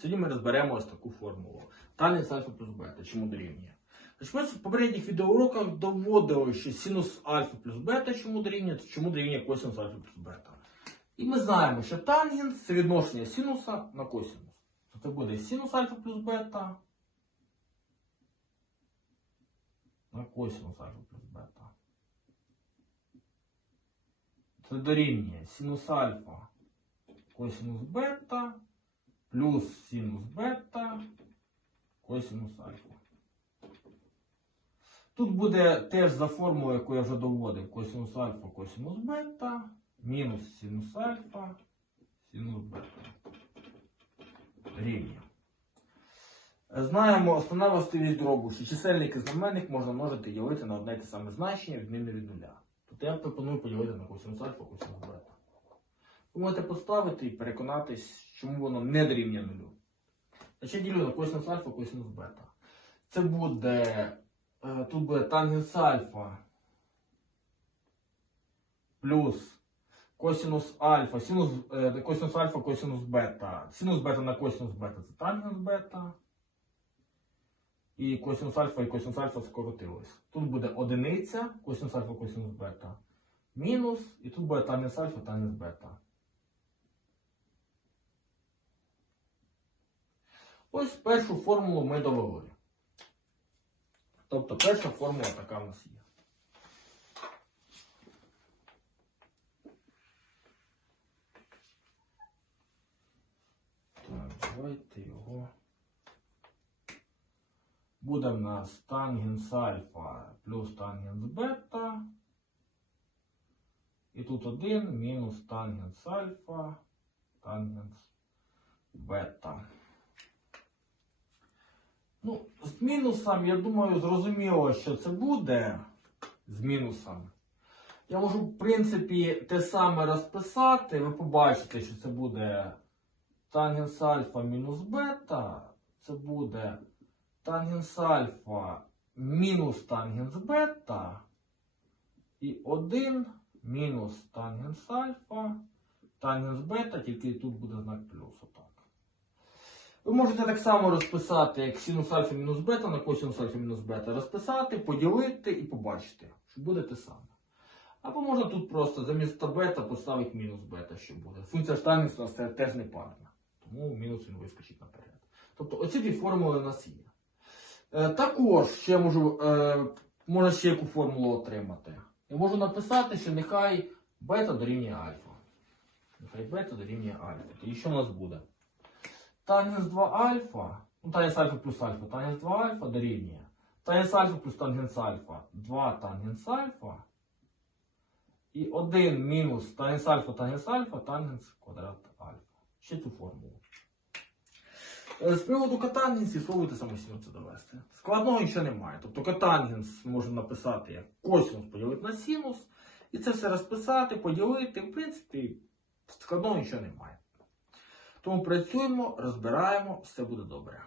Сьогодні ми розберемо ось таку формулу. Танець альфа плюс бета, чому дорівнює. Значить, Ми в попередніх відеоуроках доводили, що синус альфа плюс бета чому дорівнює, чому дорівнює косинус альфа плюс бета. І ми знаємо, що тангенс це відношення синуса на косинус. То це буде синус альфа плюс бета на косинус альфа плюс бета. Це дорівнює синус альфа косинус бета плюс синус бета косинус альфа. Тут буде теж за формулою, яку я вже доводив, косинус альфа, косинус бета, мінус синус альфа, синус бета. Рівня. Знаємо основна властивість дробу, що чисельник і знаменник можна множити і ділити на одне те саме значення відмінне від нуля. Тобто я пропоную поділити на косинус альфа, косинус бета. Ви можете поставити і переконатись, чому воно не дорівнює нулю. Значить, я ділю на косинус альфа, косинус бета. Це буде, е, тут буде тангенс альфа плюс косинус альфа, синус, е, косинус альфа, косинус бета. Синус бета на косинус бета це тангенс бета. І косинус альфа і косинус альфа скоротились. Тут буде одиниця, косинус альфа, косинус бета. Мінус, і тут буде тангенс альфа, тангенс бета. Ось першу формулу ми довели. Тобто перша формула така в нас є. Так, давайте його. Буде в нас тангенс альфа плюс тангенс бета. І тут 1 мінус тангенс альфа, тангенс бета. Ну, мінусом, я думаю, зрозуміло, що це буде з мінусом. Я можу, в принципі, те саме розписати. Ви побачите, що це буде тангенс альфа мінус бета. Це буде тангенс альфа мінус тангенс бета. І 1 мінус тангенс альфа, тангенс бета, тільки тут буде знак плюс. Ви можете так само розписати, як синус альфа мінус бета на косинус альфа мінус бета. Розписати, поділити і побачити, що буде те саме. Або можна тут просто замість бета поставити мінус бета, що буде. Функція штангенса у нас теж не парна. Тому мінус він вискочить наперед. Тобто оці дві формули у нас є. Е, також ще можу, е, можна ще яку формулу отримати. Я можу написати, що нехай бета дорівнює альфа. Нехай бета дорівнює альфа. Тоді що у нас буде? Тангенс 2 альфа, ну тангенс альфа плюс альфа, тангенс 2 альфа дорівнює. Тангенс альфа плюс тангенс альфа, 2 тангенс альфа. І 1 мінус тангенс альфа, тангенс альфа, тангенс квадрат альфа. Ще цю формулу. Е, З приводу котангенсів спробуйте самостійно це довести. Складного нічого немає. Тобто котангенс можна написати як косинус поділити на синус. І це все розписати, поділити. В принципі, складного нічого немає. Тому працюємо, розбираємо, все буде добре.